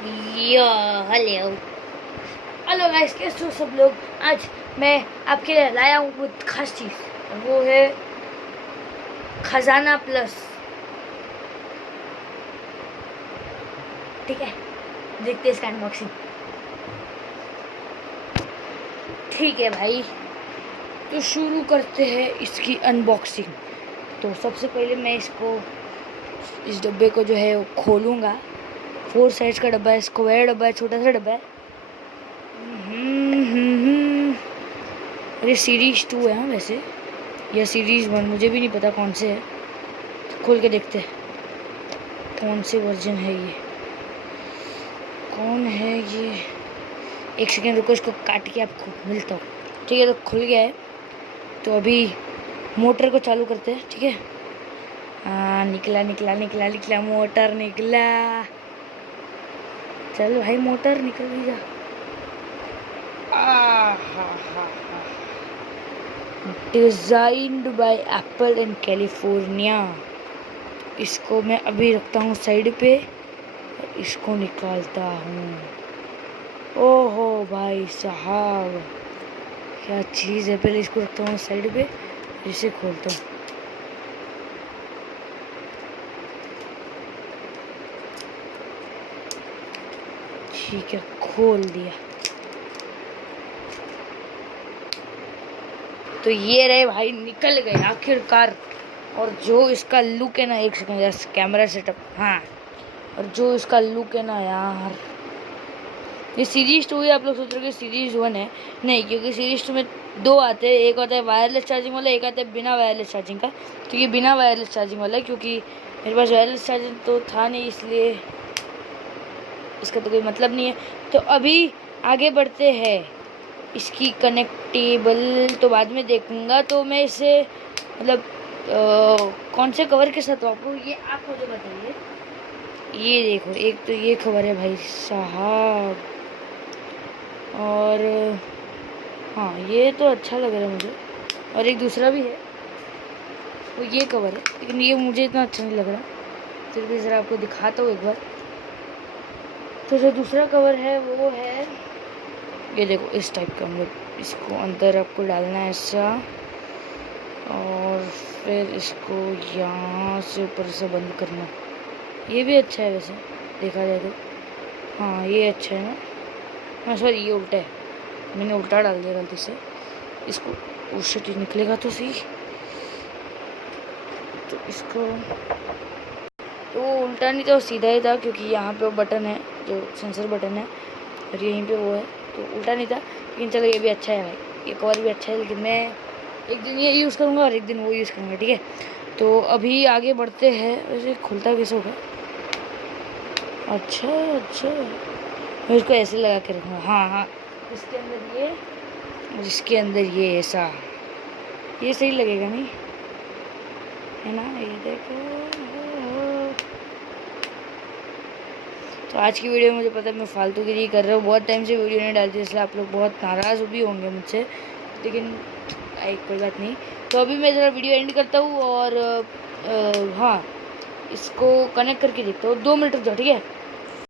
यो hello hello guys, कैसे हो सब लोग। आज मैं आपके लिए लाया हूँ बहुत खास चीज़, वो है खजाना प्लस। ठीक है, देखते हैं इसका अनबॉक्सिंग। ठीक है भाई, तो शुरू करते हैं इसकी अनबॉक्सिंग। तो सबसे पहले मैं इस डब्बे को जो है वो खोलूँगा। 4 साइज का डब्बा है, स्क्वायर डब्बा है, छोटा सा डब्बा है। और ये सीरीज 2 है। वैसे या सीरीज 1, मुझे भी नहीं पता कौन से है। तो खोल के देखते हैं कौन से वर्जन है ये, कौन है ये। एक सेकेंड रुको, इसको काट के आपको मिलता हूँ। ठीक है, तो खुल गया है। तो अभी मोटर को चालू करते हैं। ठीक है, हाँ, निकला निकला निकला निकला, मोटर निकला। चल भाई, मोटर निकल ही जा। Designed bye apple in California. इसको मैं अभी रखता हूँ साइड पे और इसको निकालता हूँ। ओहो भाई साहब, क्या चीज़ है। पहले इसको रखता हूँ साइड पे, इसे खोलता हूँ। ठीक है, खोल दिया। तो ये रहे भाई, निकल गए आखिरकार। और जो इसका लुक है ना, एक सेकंड यार, कैमरा सेटअप, हाँ। और जो इसका लुक है ना यार, ये सीरीज 2 है। आप लोग सोच रहे हो कि सीरीज 1 है, नहीं, क्योंकि सीरीज 2 में 2 आते हैं। एक आता है वायरलेस चार्जिंग वाला, एक आता है बिना वायरलेस चार्जिंग का। तो ये बिना वायरलेस चार्जिंग वाला है, क्योंकि मेरे पास वायरलेस चार्जिंग तो था नहीं, इसलिए इसका तो कोई मतलब नहीं है। तो अभी आगे बढ़ते हैं। इसकी कनेक्टेबल तो बाद में देखूंगा। तो मैं इसे मतलब कौन से कवर के साथ आपको आप मुझे बताइए। ये देखो, एक तो ये कवर है भाई साहब, और हाँ, ये तो अच्छा लग रहा है मुझे। और एक दूसरा भी है, वो ये कवर है, लेकिन ये मुझे इतना अच्छा नहीं लग रहा। फिर भी ज़रा आपको दिखाता हूँ एक बार। तो जो दूसरा कवर है वो है ये देखो, इस टाइप का। मतलब इसको अंदर आपको डालना है ऐसा, और फिर इसको यहाँ से ऊपर से बंद करना। ये भी अच्छा है वैसे देखा जाए तो। हाँ, ये अच्छा है ना। हाँ सॉरी, ये उल्टा है, मैंने उल्टा डाल दिया गलती से। इसको उससे चीज निकलेगा तो सही। तो इसको तो उल्टा नहीं, तो सीधा ही था, क्योंकि यहाँ पे वो बटन है जो सेंसर बटन है, और यहीं पे वो है, तो उल्टा नहीं था। लेकिन चलो, ये भी अच्छा है भाई, ये कवर भी अच्छा है। लेकिन मैं एक दिन ये यूज़ करूँगा और एक दिन वो यूज़ करूँगा। ठीक है, तो अभी आगे बढ़ते हैं। वैसे खुलता कैसे होगा? अच्छा अच्छा, मैं इसको ऐसे लगा के रखूँगा। हाँ हाँ, इसके अंदर ये और इसके अंदर ये, ऐसा ये सही लगेगा नहीं है ना? ये देखो। तो आज की वीडियो में मुझे पता है मैं फालतूगिरी कर रहा हूँ, बहुत टाइम से वीडियो नहीं डालती, इसलिए आप लोग बहुत नाराज़ भी होंगे मुझसे, लेकिन कोई बात नहीं। तो अभी मैं ज़रा वीडियो एंड करता हूँ और हाँ, इसको कनेक्ट करके देखता हूँ। 2 मिनट रुक जाओ, ठीक है।